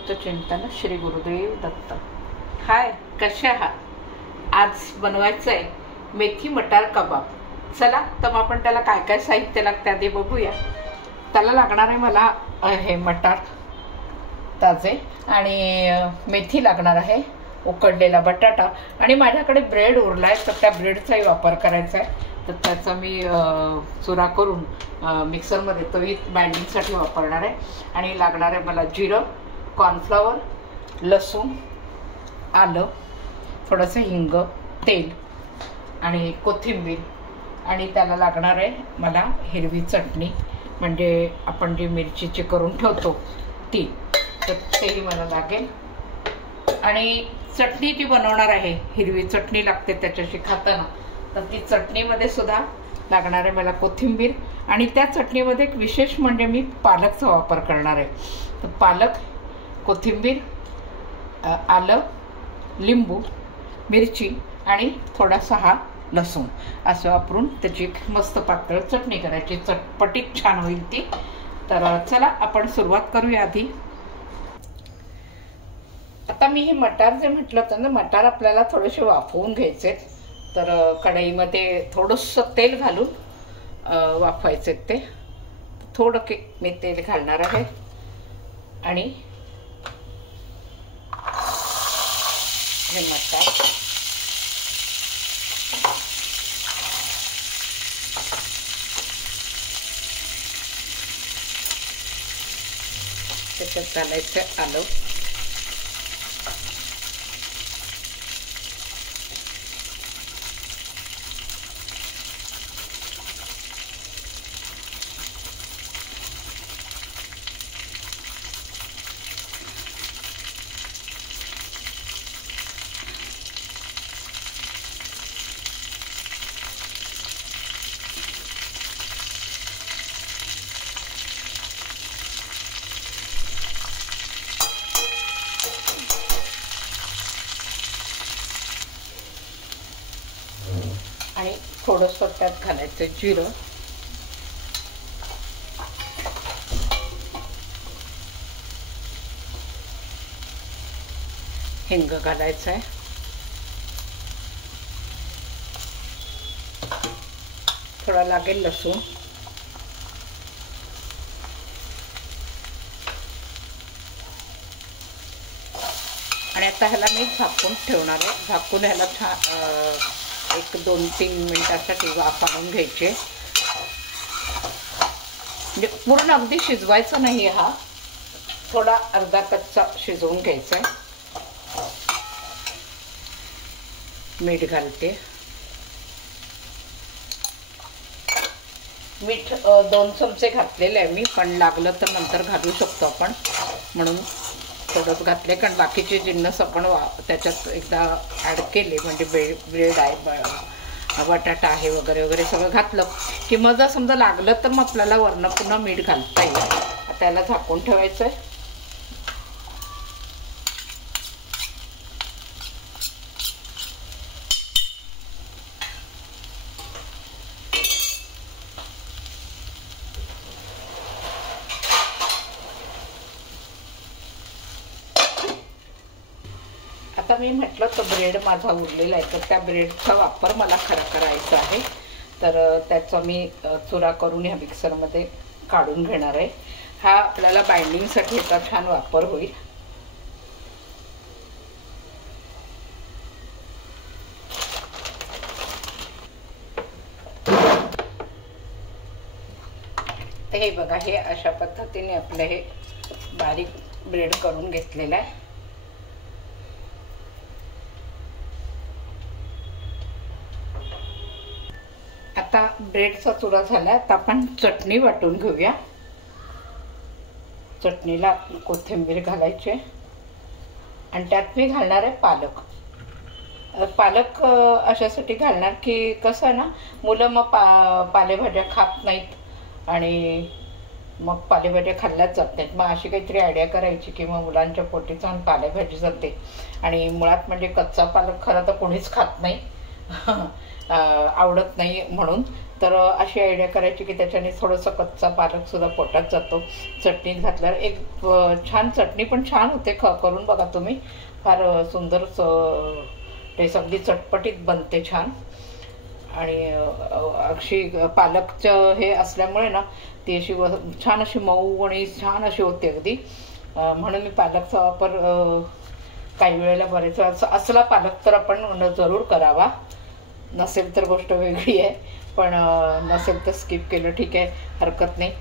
अवधूत चिंतन श्री गुरुदेव दत्त। हाय, कसे आहात? आज बनवायचं आहे मेथी मटार कबाब। चला तर आपण त्याला काय काय साहित्य लागतं ते बघूया। त्याला लागणार आहे मला हे मटार ताजे आणि मेथी लागणार आहे, उकडलेला बटाटा आणि माझ्याकडे ब्रेड उरलाय तर त्या ब्रेडचाही वापर करायचा आहे। तर त्याचा मी चुरा करून मिक्सरमध्ये तोही बाइंडिंगसाठी वापरणार आहे। आणि लागणार आहे मला जिरं, कॉर्नफ्लॉवर, लसूण, आलं, थोडंसं हिंग, तेल आणि कोथिंबीर आणि त्याला लागणार आहे मला हिरवी चटणी, म्हणजे आपण जी मिरचीची करून ठेवतो ती, तर तेही मला लागेल। आणि चटणी जी बनवणार आहे, हिरवी चटणी लागते त्याच्याशी खाताना, तर ती चटणीमध्ये सुद्धा लागणार आहे मला कोथिंबीर। आणि त्या चटणीमध्ये एक विशेष म्हणजे मी पालकचा वापर करणार आहे। तर पालक, कोथिंबीर, आलं, लिंबू, मिरची आणि थोडासा हा लसूण असं वापरून त्याची मस्त पातळ चटणी करायची, चटपटीत छान होईल ती। तर चला आपण सुरुवात करूया। आधी आता मी हे मटार जे म्हटलं होतं ना, मटार आपल्याला थोडेसे वाफवून घ्यायचे। तर कढईमध्ये थोडंसं तेल घालून वाफवायचे ते। थोडं मी तेल घालणार आहे आणि हे मटार त्याच्यात घालायचं आलं, आणि थोडंसं त्यात घालायचं जिरं, हिंग घालायचं आहे, थोडा लागेल लसूण आणि आता ह्याला मी झाकून ठेवणार आहे। झाकून ह्याला छान एक 2-3 मिनिटासाठी वाफ आणून घ्यायचे, म्हणजे पूर्ण अगदी शिजवायचं नाही, हा थोडा अर्धा कच्चा शिजवून घ्यायचा आहे। मीठ घालते, मीठ 2 चमचे घातलेले आहे मी, पण लागलं तर नंतर घालू शकतो आपण, म्हणून थोडंच घातले। कारण बाकीचे जिन्नस आपण त्याच्यात एकदा ॲड केले, म्हणजे ब्रेड आहे, बटाटा आहे वगैरे वगैरे सगळं घातलं की मग जर समजा लागलं तर मग आपल्याला वरनं पुन्हा मीठ घालता येईल। आता याला झाकून ठेवायचं आहे। आता मी म्हटलं तर ब्रेड माझा उरलेला आहे, तर त्या ब्रेडचा वापर मला खरं करायचा आहे। तर त्याचा मी चुरा करून ह्या मिक्सरमध्ये काढून घेणार आहे। हा आपल्याला बाइंडिंगसाठी याचा छान वापर होईल। तर हे बघा, हे अशा पद्धतीने आपलं हे बारीक ब्रेड करून घेतलेलं आहे। आता ब्रेडचा चुरा झाला, तर आपण चटणी वाटून घेऊया। चटणीला कोथिंबीर घालायचे आणि त्यात मी घालणार आहे पालक। पालक अशासाठी घालणार की कसं आहे ना, मुलं मग पालेभाज्या खात नाहीत आणि मग पालेभाज्या खाल्ल्याच जात नाहीत। मग अशी काहीतरी आयडिया करायची की मग मुलांच्या पोटी छान पालेभाजी जाते। आणि मुळात म्हणजे कच्चा पालक खरं तर कोणीच खात नाही, आवडत नाही म्हणून. तर अशी आयडिया करायची की त्याच्याने थोडंसं कच्चा पालकसुद्धा पोटात जातो. चटणीत घातल्यावर एक छान चटणी पण छान होते. करून बघा तुम्ही, फार सुंदर टेस्ट, अगदी चटपटीत बनते छान. आणि अशी पालकचं हे असल्यामुळे ना ती अशी छान अशी मऊ आणि छान अशी होते अगदी. म्हणून मी पालकचा वापर काही वेळेला बरेच वेळा असला पालक तर आपण जरूर करावा. नसेल तर गोष्ट वेगळी आहे, पण नसेल तर स्किप केलं ठीक आहे, हरकत नाही.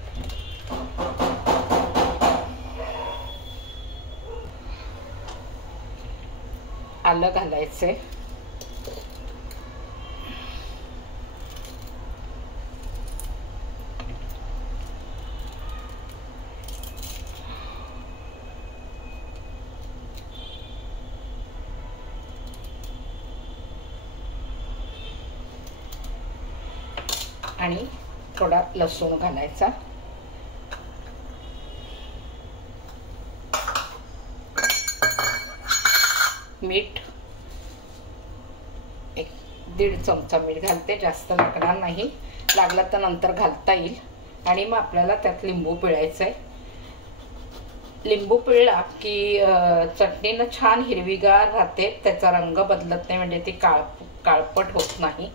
आलं घालायचे, आणि थोडा लसूण घालायचा. मीठ 1-1.5 चमचा मीठ घालते, जास्त लागणार नाही, लागला तर नंतर घालता येईल. आणि मग आपल्याला त्यात लिंबू पिळायचं आहे. लिंबू पिळला की चटणीनं छान हिरवीगार राहते, त्याचा रंग बदलत नाही, म्हणजे ती काळपट होत नाही.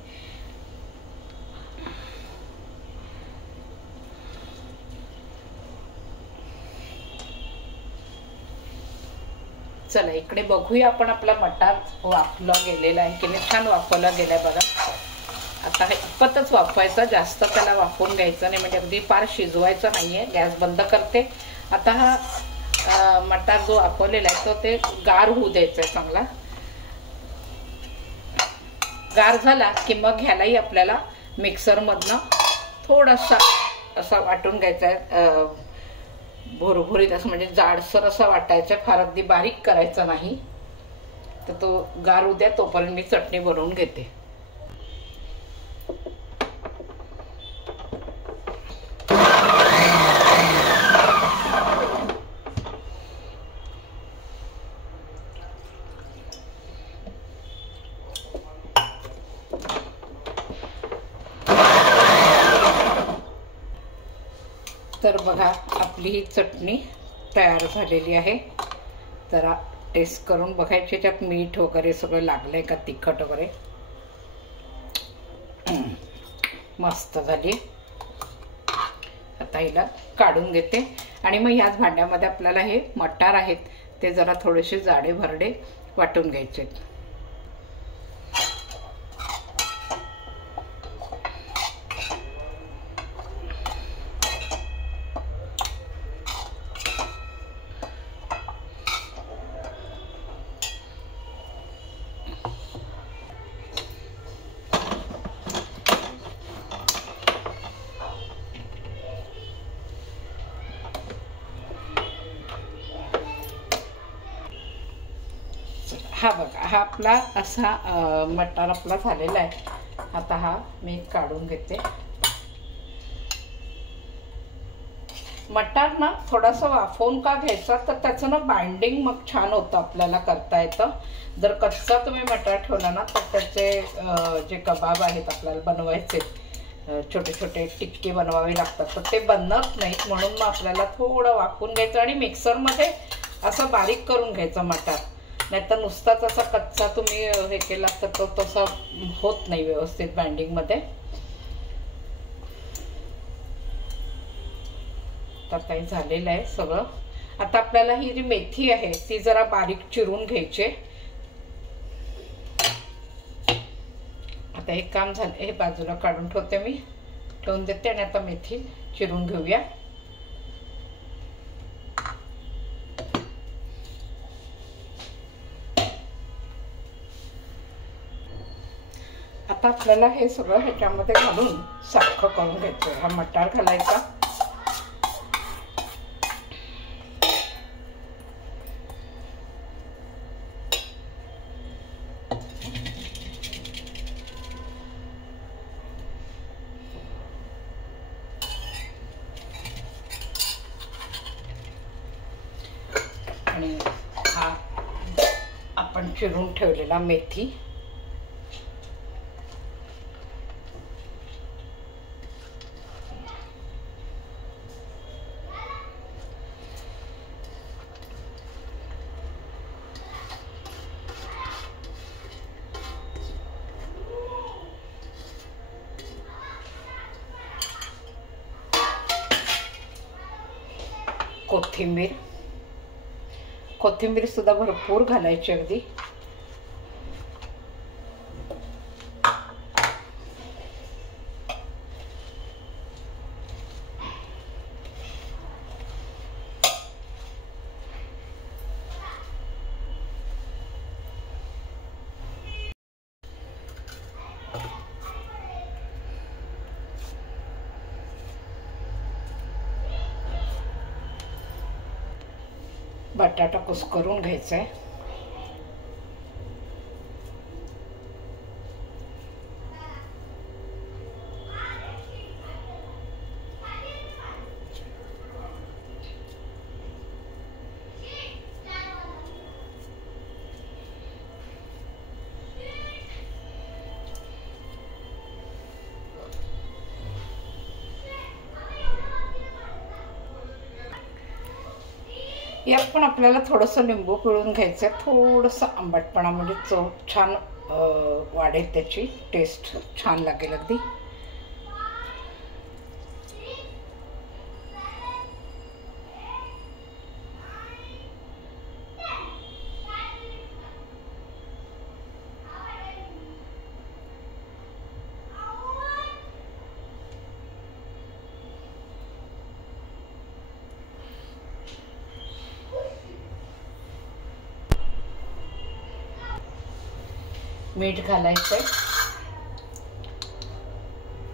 चला इकडे बघूया आपण, आपला मटार वाफला गेलेला आहे की नाही. छान वाफवला गेलाय बघा. आता हे इतपतच वाफवायचं, जास्त त्याला वाफवून घ्यायचं नाही, म्हणजे अगदी फार शिजवायचं नाहीये. गॅस बंद करते. आता हा मटार जो वाफवलेला आहे तो ते गार होऊ द्यायचा आहे चांगला. गार झाला की मग ह्यालाही आपल्याला मिक्सरमधनं थोडासा असा वाटून घ्यायचा आहे, भुरभुरीत असं, म्हणजे जाडसर असं वाटायचं, फार अगदी बारीक करायचं नाही. तर तो गार उद्या, तोपर्यंत मी चटणी बनवून घेते. तर बघा आपली ही चटणी तयार झालेली आहे. जरा टेस्ट करून बघायची, त्यात मीठ वगैरे सगळं लागलंय का, तिखट वगैरे. मस्त झाली. आता हिला काढून घेते आणि मग ह्याच भांड्यामध्ये आपल्याला हे मटार आहेत ते जरा थोडेसे जाडे भरडे वाटून घ्यायचे. हा बघा, हा आपला असा मटार आपला झालेला आहे. आता हा मी काढून घेते. मटार ना थोडासा वाफवून का घ्यायचा, तर त्याचं ना बाइंडिंग मग छान होतं, आपल्याला करता येतं. जर कच्चा तुम्ही मटार ठेवला ना तर त्याचे जे कबाब आहेत आपल्याला बनवायचे, छोटे छोटे टिक्के बनवावे लागतात, तर ते बनत नाहीत. म्हणून मग आपल्याला थोडं वाफवून घ्यायचं आणि मिक्सरमध्ये असं बारीक करून घ्यायचं मटार. नाहीतर नुसताच असा कच्चा तुम्ही हे केला तर तो तसा होत नाही व्यवस्थित बाइंडिंग मध्ये. तर काही झालेलं आहे सगळं. आता आपल्याला ही जी मेथी आहे ती जरा बारीक चिरून घ्यायची. आता एक काम झालं, हे बाजूला काढून ठेवते, मी ठेवून देते. आणि आता मेथी चिरून घेऊया. आता आपल्याला हे सगळं ह्याच्यामध्ये घालून सारखं करून घ्यायचं. हा मटार घालायचा, आणि हा आपण चिरून ठेवलेला मेथी कोथिंबीर सुद्धा भरपूर घालायची अगदी. बटाटा कुस्करून घ्यायचा आहे. यात पण आपल्याला थोडंसं लिंबू पिळून घ्यायचं आहे. थोडंसं आंबटपणा म्हणजे चव छान वाढेल, त्याची टेस्ट छान लागेल अगदी. मीठ घालायचं आहे.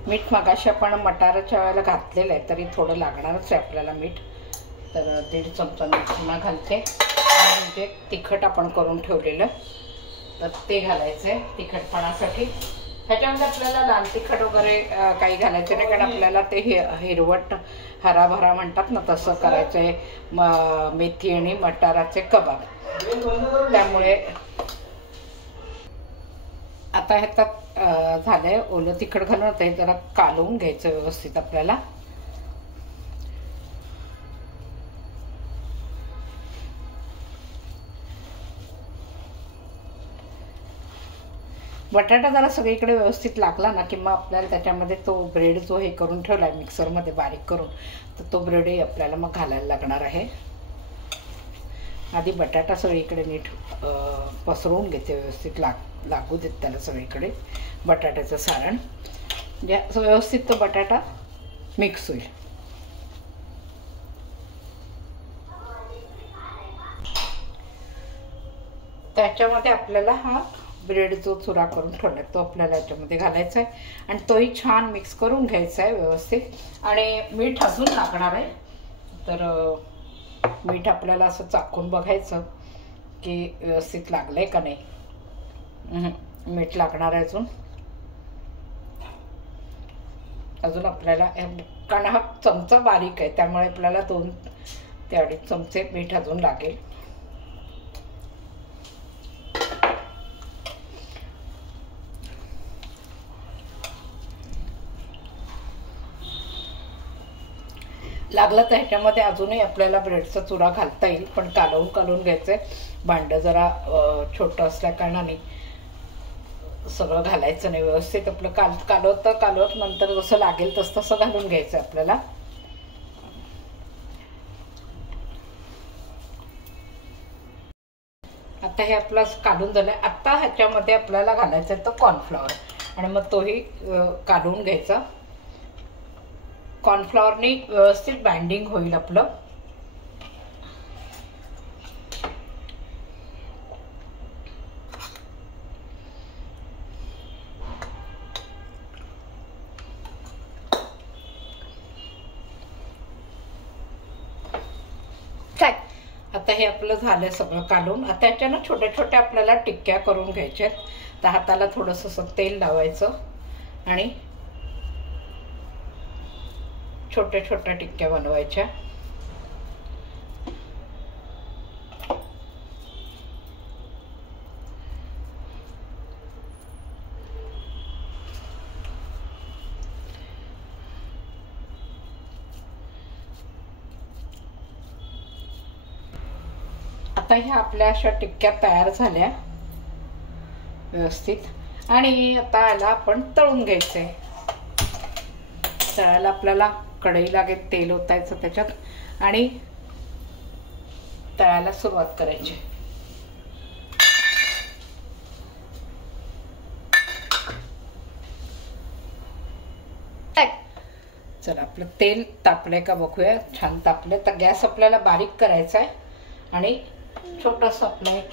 मीठ मगाशी आपण मटाराच्या वेळेला घातलेलं आहे, तरी थोडं लागणारच आहे आपल्याला मीठ. तर 1.5 चमचा मीठ पुन्हा घालते. म्हणजे तिखट आपण करून ठेवलेलं, तर ते घालायचं आहे तिखटपणासाठी. ह्याच्यामध्ये आपल्याला लाल तिखट वगैरे काही घालायचं नाही, कारण आपल्याला ते हिरवट हराभरा म्हणतात ना, तसं करायचं आहे मेथी आणि मटाराचे कबाब. त्यामुळे आता ह्याच्यात झालंय ओलं तिखट घालून आता हे जरा कालवून घ्यायचं व्यवस्थित आपल्याला. बटाटा जरा सगळीकडे व्यवस्थित लागला ना, की मग आपल्याला त्याच्यामध्ये तो ब्रेड जो हे करून ठेवलाय मिक्सरमध्ये बारीक करून, तर तो ब्रेडही आपल्याला मग घालायला लागणार आहे. आधी बटाटा सगळीकडे नीट पसरवून घेते, व्यवस्थित लागू देत त्याला सगळीकडे बटाट्याचं सारण, म्हणजे असं व्यवस्थित तो बटाटा मिक्स होईल. त्याच्यामध्ये आपल्याला हा ब्रेड जो चुरा करून ठेवला तो आपल्याला याच्यामध्ये घालायचा आहे आणि तोही छान मिक्स करून घ्यायचा आहे व्यवस्थित. आणि मीठ अजून लागणार आहे, तर मीठ आपल्याला असं चाखून बघायचं की व्यवस्थित लागलंय का नाही. मीठ लागणार आहे अजून आपल्याला, कारण हा चमचा बारीक आहे त्यामुळे आपल्याला 2 ते 2.5 चमचे मीठ अजून लागेल. लागलं तर ह्याच्यामध्ये अजूनही आपल्याला ब्रेडचा चुरा घालता येईल, पण कालवून घ्यायचंय. भांडं जरा छोटं असल्या कारणाने सगळं घालायचं नाही व्यवस्थित. आपलं कालवत नंतर जसं लागेल तसं घालून घ्यायचं आपल्याला. आता हे आपलं काढून झालंय. आता ह्याच्यामध्ये आपल्याला घालायचं आहे तो कॉर्नफ्लॉवर, आणि मग तोही काढून घ्यायचा. कॉर्नफ्लॉवरनी व्यवस्थित बाइंडिंग होईल आपलं. आता हे आपलं झालंय सगळं काढून. आता याच्यानं छोट्या छोट्या आपल्याला टिक्क्या करून घ्यायच्या. तर हाताला थोडंसं तेल लावायचं आणि छोट्या छोट्या टिक्क्या बनवायच्या. आता ह्या आपल्या अशा टिक्क्या तयार झाल्या व्यवस्थित, आणि आता याला आपण तळून घ्यायचंय. तळायला आपल्याला कढई लागेल, तेल ओतायचं त्याच्यात, आणि तळायला सुरुवात करायची. चला आपलं तेल तापलंय का बघूया. छान तापलंय तर गॅस आपल्याला बारीक करायचा आहे आणि छोटंसं आपलं एक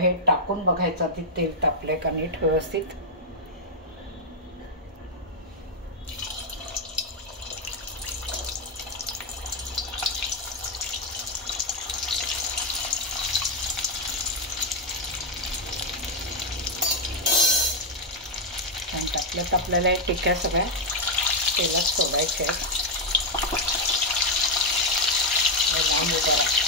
हे टाकून बघायचं आधी तेल तापलंय का नीट व्यवस्थित. छान टाकलं तर आपल्याला टिक्या सगळ्या तेलात सोडायचे आहेत. लांब उभा राहतो.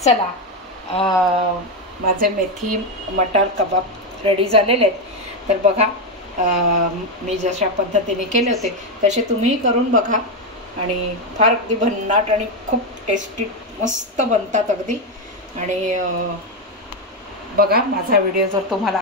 चला माझे मेथी मटार कबाब रेडी झालेले आहेत. तर बघा मी जशा पद्धतीने केले होते तसे तुम्हीही करून बघा आणि फार अगदी भन्नाट आणि खूप टेस्टी मस्त बनतात अगदी. आणि बघा माझा व्हिडिओ जर तुम्हाला